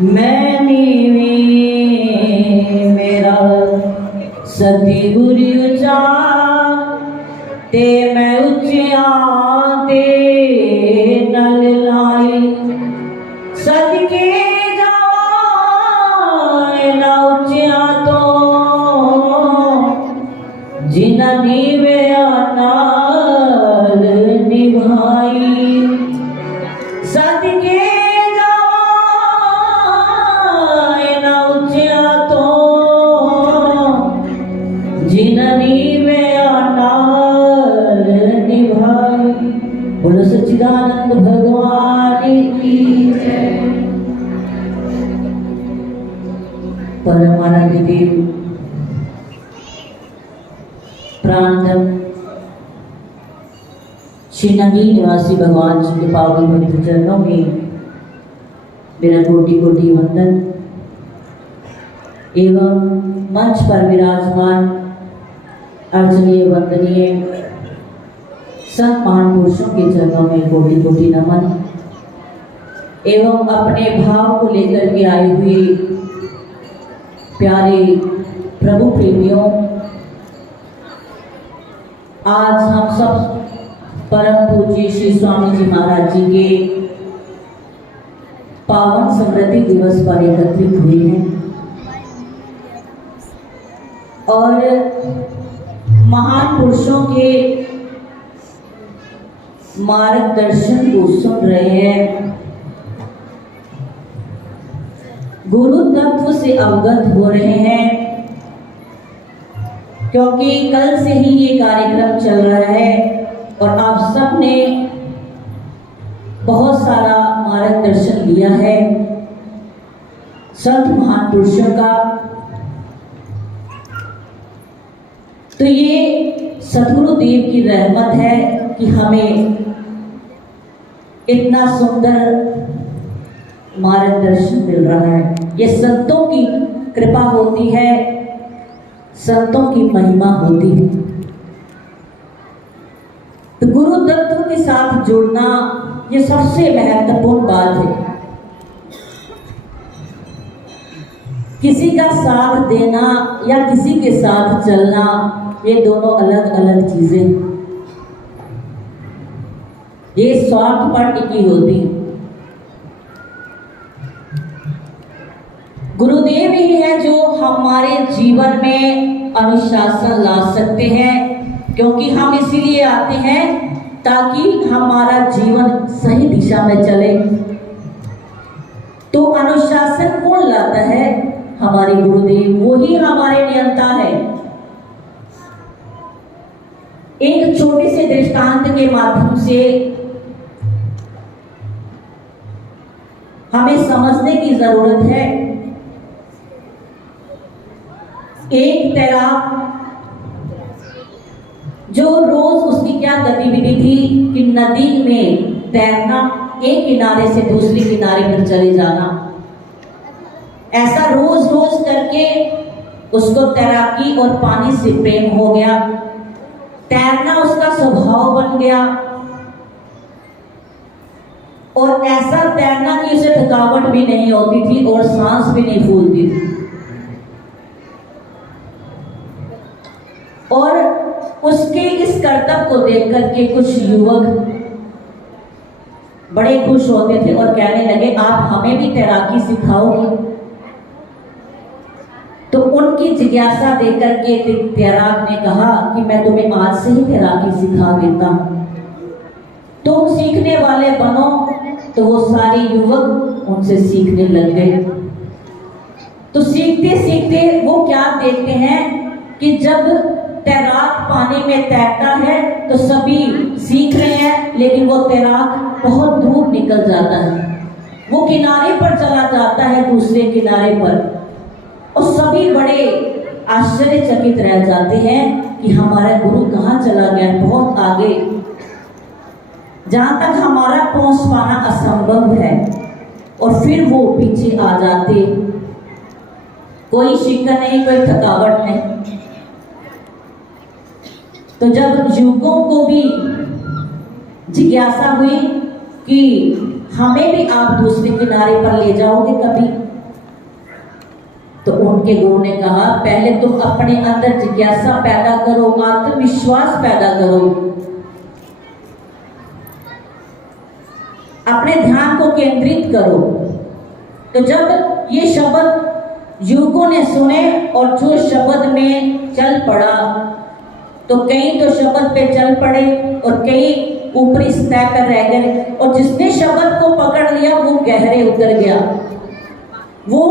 मैं नीवी मेरा सतगुरु उचा ते मैं उचिया ते नल लाई सदके जाए ना उचिया तो जिन्ना नीवे नाल निभाई सदके बोलो सच्चिदानंद भगवान की जय। परमानंद देव प्राणधन श्री नंदी निवासी भगवान जी के पावन पवित्र चरणों में मेरा कोटि कोटि वंदन एवं मंच पर विराजमान अर्चनीय वंदनीय संत महान पुरुषों के चरणों में कोटि कोटि नमन एवं अपने भाव को लेकर के आई हुई प्यारे प्रभु प्रेमियों, आज हम सब परम पूज्य श्री स्वामी जी महाराज जी के पावन स्मृति दिवस पर एकत्रित हुए हैं और महान पुरुषों के मार्गदर्शन को सुन रहे हैं, गुरु तत्व से अवगत हो रहे हैं, क्योंकि कल से ही ये कार्यक्रम चल रहा है और आप सब ने बहुत सारा मार्गदर्शन लिया है संत महान पुरुषों का। तो ये सद्गुरु देव की रहमत है कि हमें इतना सुंदर मार्गदर्शन मिल रहा है। ये संतों की कृपा होती है, संतों की महिमा होती है। तो गुरु तत्व के साथ जुड़ना ये सबसे महत्वपूर्ण बात है। किसी का साथ देना या किसी के साथ चलना, ये दोनों अलग अलग चीजें हैं। ये स्वार्थ पर टिकी होती है। गुरुदेव ही है जो हमारे जीवन में अनुशासन ला सकते हैं, क्योंकि हम इसीलिए आते हैं ताकि हमारा जीवन सही दिशा में चले। तो अनुशासन कौन लाता है? हमारे गुरुदेव, वो ही हमारे नियंता है। एक छोटे से दृष्टांत के माध्यम से हमें समझने की जरूरत है। एक तैराक जो रोज उसकी क्या गतिविधि थी कि नदी में तैरना, एक किनारे से दूसरे किनारे पर चले जाना। ऐसा रोज रोज करके उसको तैराकी और पानी से प्रेम हो गया, तैरना उसका स्वभाव बन गया और ऐसा तैरना कि उसे थकावट भी नहीं होती थी और सांस भी नहीं फूलती थी। और उसके इस कर्तव्य को देख करके कुछ युवक बड़े खुश होते थे और कहने लगे, आप हमें भी तैराकी सिखाओगे? तो उनकी जिज्ञासा देख करके तैराक ने कहा कि मैं तुम्हें आज से ही तैराकी सिखा देता हूं, तुम सीखने वाले बनो। तो वो सारे युवक उनसे सीखने लग गए। तो सीखते सीखते वो क्या देखते हैं कि जब तैराक पानी में तैरता है तो सभी सीख रहे हैं, लेकिन वो तैराक बहुत दूर निकल जाता है, वो किनारे पर चला जाता है, दूसरे किनारे पर, और सभी बड़े आश्चर्यचकित रह जाते हैं कि हमारा गुरु कहाँ चला गया, बहुत आगे, जहां तक हमारा पहुंच पाना असंभव है। और फिर वो पीछे आ जाते, कोई शिकन नहीं, कोई थकावट नहीं। तो जब युवकों को भी जिज्ञासा हुई कि हमें भी आप दूसरे किनारे पर ले जाओगे कभी, तो उनके गुरु ने कहा, पहले तुम अपने अंदर जिज्ञासा पैदा करो, आत्मविश्वास पैदा करो, अपने ध्यान को केंद्रित करो। तो जब ये शब्द युवकों ने सुने और जो शब्द में चल पड़ा, तो कई तो शब्द पे चल पड़े और कई ऊपरी सतह पर रह गए, और जिसने शब्द को पकड़ लिया वो गहरे उतर गया, वो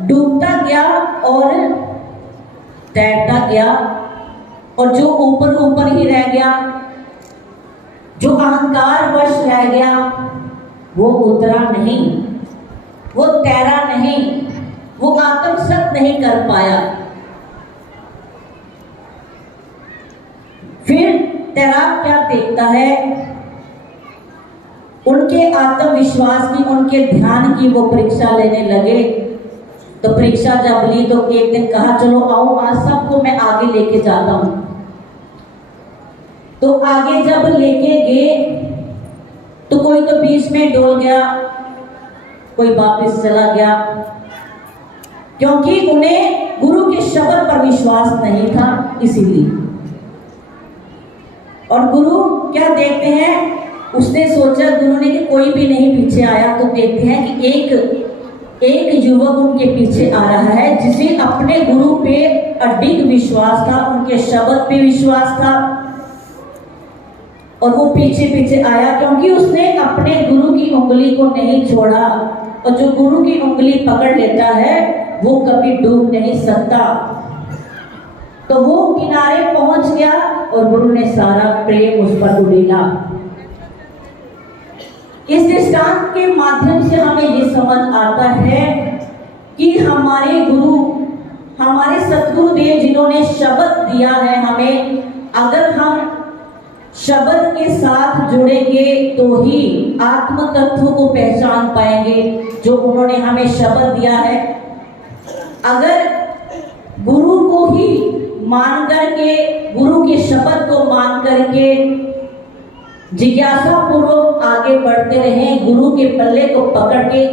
डूबता गया और तैरता गया, और जो ऊपर ऊपर ही रह गया, जो अहंकार वश रह गया, वो उतरा नहीं, वो तैरा नहीं, वो आत्मसात नहीं कर पाया। फिर तैराक क्या देखता है, उनके आत्मविश्वास की, उनके ध्यान की वो परीक्षा लेने लगे। तो परीक्षा जब ली तो एक दिन कहा, चलो आओ आज सबको मैं आगे लेके जाता हूं। तो आगे जब लेके गए तो कोई तो बीच में डोल गया, कोई वापस चला गया, क्योंकि उन्हें गुरु के शब्द पर विश्वास नहीं था इसीलिए। और गुरु क्या देखते हैं, उसने सोचा गुरु ने कि कोई भी नहीं पीछे आया, तो देखते हैं कि एक युवक उनके पीछे आ रहा है, जिसे अपने गुरु पे अडिग विश्वास था, उनके शब्द पे विश्वास था, और वो पीछे पीछे आया क्योंकि उसने अपने गुरु की उंगली को नहीं छोड़ा। और जो गुरु की उंगली पकड़ लेता है वो कभी डूब नहीं सकता। तो वो किनारे पहुंच गया और गुरु ने सारा प्रेम उस पर उड़ेला। इस दृष्टांत के माध्यम से हमें ये समझ आता है कि हमारे गुरु, हमारे सतगुरुदेव जिन्होंने शब्द दिया है हमें, अगर हम शब्द के साथ जुड़ेंगे तो ही आत्म तत्व को पहचान पाएंगे जो उन्होंने हमें शब्द दिया है। अगर गुरु को ही मान करके, गुरु के शब्द को मान करके जिज्ञासा पूर्वक आगे बढ़ते रहें, गुरु के पल्ले को पकड़ के,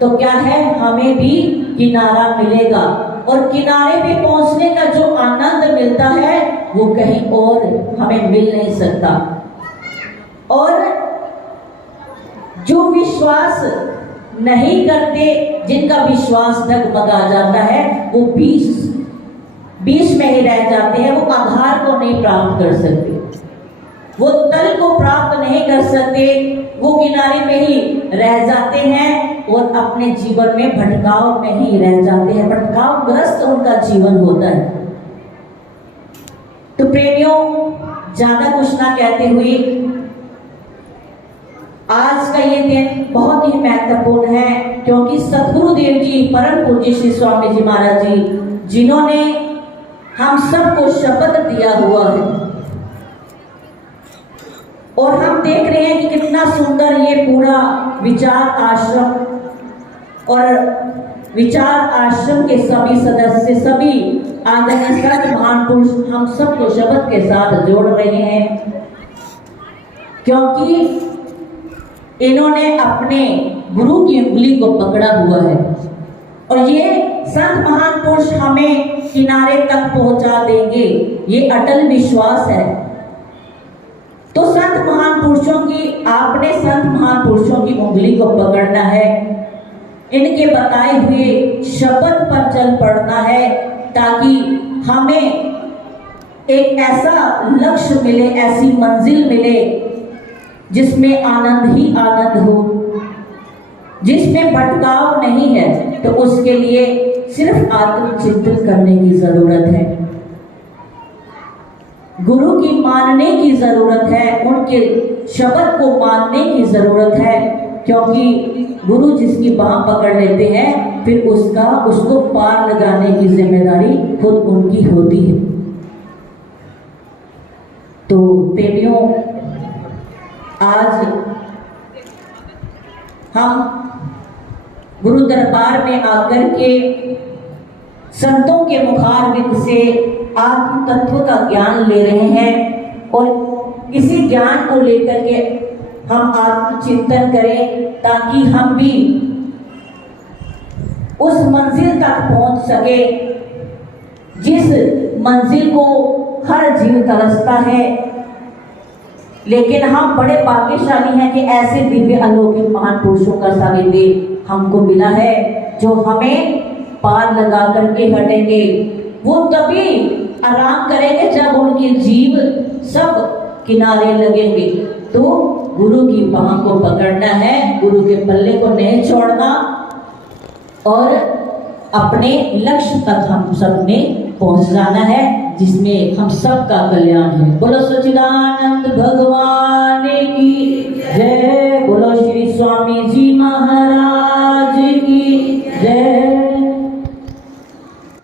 तो क्या है, हमें भी किनारा मिलेगा। और किनारे पे पहुंचने का जो आनंद मिलता है वो कहीं और हमें मिल नहीं सकता। और जो विश्वास नहीं करते, जिनका विश्वास डगमगा जाता है, वो बीच में ही रह जाते हैं, वो आधार को नहीं प्राप्त कर सकते, वो तल को प्राप्त नहीं कर सकते, वो किनारे पे ही रह जाते हैं और अपने जीवन में भटकाव में ही रह जाते हैं, भटकावग्रस्त उनका जीवन होता है। तो प्रेमियों, ज्यादा कुछ ना कहते हुए, आज का ये दिन बहुत ही महत्वपूर्ण है, क्योंकि सतगुरुदेव जी, परम पूज्य श्री स्वामी जी महाराज जी, जिन्होंने हम सबको शपथ दिया हुआ है, और हम देख रहे हैं कि कितना सुंदर ये पूरा विचार आश्रम, और विचार आश्रम के सभी सदस्य, सभी आदरणीय संत महान पुरुष हम सबको शब्द के साथ जोड़ रहे हैं, क्योंकि इन्होंने अपने गुरु की उंगली को पकड़ा हुआ है। और ये संत महान पुरुष हमें किनारे तक पहुंचा देंगे, ये अटल विश्वास है। तो संत महान पुरुषों की, आपने संत महान पुरुषों की उंगली को पकड़ना है, इनके बताए हुए शब्द पर चल पड़ना है, ताकि हमें एक ऐसा लक्ष्य मिले, ऐसी मंजिल मिले जिसमें आनंद ही आनंद हो, जिसमें भटकाव नहीं है। तो उसके लिए सिर्फ आत्मचिंतन करने की जरूरत है, गुरु की मानने की जरूरत है, उनके शब्द को मानने की जरूरत है, क्योंकि गुरु जिसकी बाह पकड़ लेते हैं फिर उसको पार लगाने की जिम्मेदारी खुद उनकी होती है। तो प्रेमियों, आज हम गुरु दरबार में आकर के संतों के मुखारबिंद से आत्म तत्व का ज्ञान ले रहे हैं, और इसी ज्ञान को लेकर के हम आत्मचिंतन करें, ताकि हम भी उस मंजिल तक तक पहुंच सके, जिस मंजिल को हर जीव तरसता है। लेकिन हम बड़े भाग्यशाली हैं कि ऐसे दिव्य अलौकिक महान पुरुषों का सानिध्य हमको मिला है, जो हमें पार लगा करके हटेंगे। वो तभी आराम करेंगे जब उनके जीव सब किनारे लगेंगे। तो गुरु की बाह को पकड़ना है, गुरु के पल्ले को नहीं छोड़ना, और अपने लक्ष्य तक हम सब ने पहुंच जाना है, जिसमें हम सब का कल्याण है। बोलो सच्चिदानंद भगवान की जय।